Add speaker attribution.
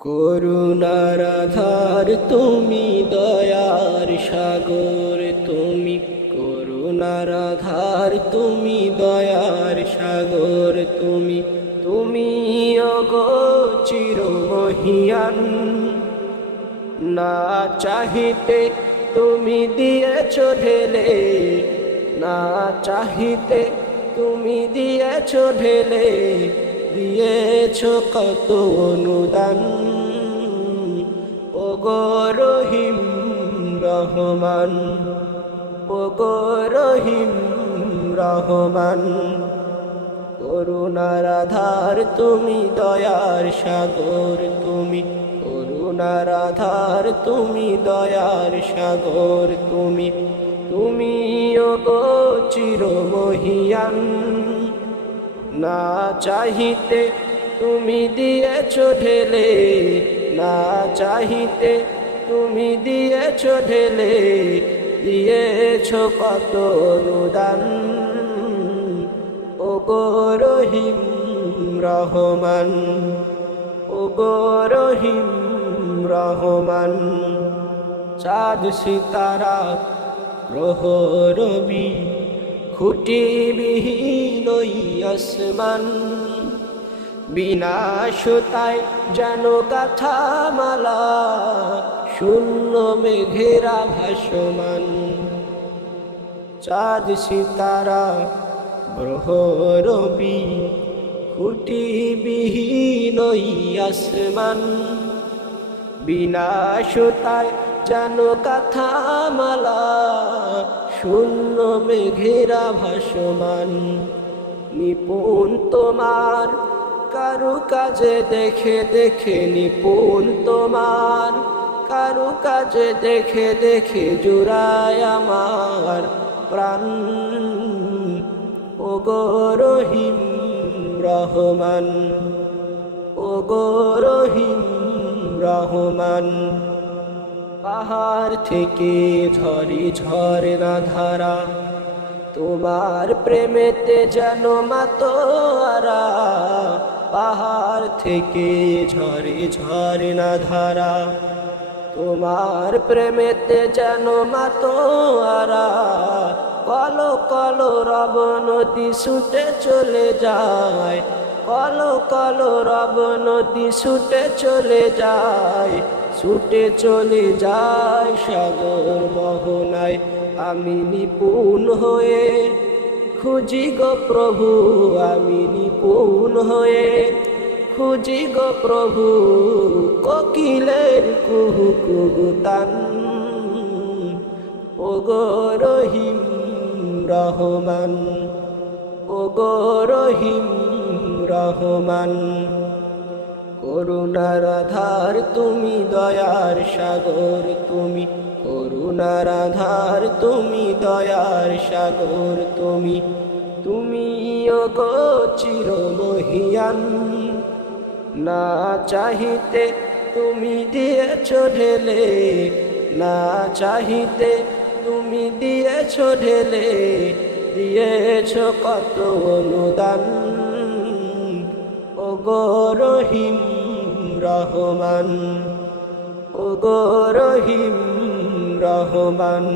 Speaker 1: করুণার আধার তুমি দয়ার সাগর, তুমি করুণার আধার তুমি দয়ার সাগর, তুমি তুমি অগো চিরমহিয়ান। না চাহিতে তুমি দিয়েছ ঢেলে, না চাহিতে তুমি দিয়েছ ঢেলে দিয়েছ কত অনুদান? ও গো রহিম রহমান ও গো রহিম রহমান, করুণার আধার তুমি, দয়ার সাগর তুমি, করুণার আধার তুমি, দয়ার সাগর তুমি তুমি গো চিরমহিয়ান। না চাহিতে তুমি দিয়েছ ঢেলে, না চাহিতে তুমি দিয়েছ ঢেলে, দিয়েছ কত অনুদান। ও গো রহিম রহমান ও গো রহিম রহমান, চাঁদ, সিতারা প্রহরবি খুঁটি বিহীন ওই আসমান। বিনাশতায় যেন কাথা মালা শূন্য মেঘেরা ভাসমান। চাঁদ সিতারা প্রহরবি খুঁটি বিহীন ওই আসমান। বিনাশতায় যেন কাথা মালা শূন্য মেঘেরা ভাসমান। নিপুণ তোমার, কারু কাজে দেখে দেখে নিপুণ তোমার, কারু কাজে দেখে দেখে জুড়ায় আমার প্রাণ। ও রহমান ও রহমান। পাহাড় থেকে ঝরি না ধারা তোমার প্রেমেতে যেন মাতোয়ারা, পাহাড় থেকে ঝরি ঝরে না ধারা তোমার প্রেমেতে যেন মাতোয়ারা, কলো কলো রব নদী ছুটে চলে যায়। কলো কলো রব নদী ছুটে চলে যায়, ছুটে চলে যায় সাগর মোহনায় আমি নিপুণ হয়ে খুঁজি গো প্রভু, আমি নিপুণ হয়ে খুঁজি গো প্রভু, কোকিলের কুহু কুহু তান। ও গো রহিম রহমান ও গো রহিম রহমান। করুণার আধার তুমি, দয়ার সাগর তুমি। করুণার আধার তুমি, দয়ার সাগর তুমি। তুমি গো চিরমহিয়ান। না চাহিতে তুমি দিয়েছ ঢেলে, না চাহিতে তুমি দিয়েছ ঢেলে, দিয়েছ কত অনুদান। গো রহিম রহমান ও গো রহিম রহমান।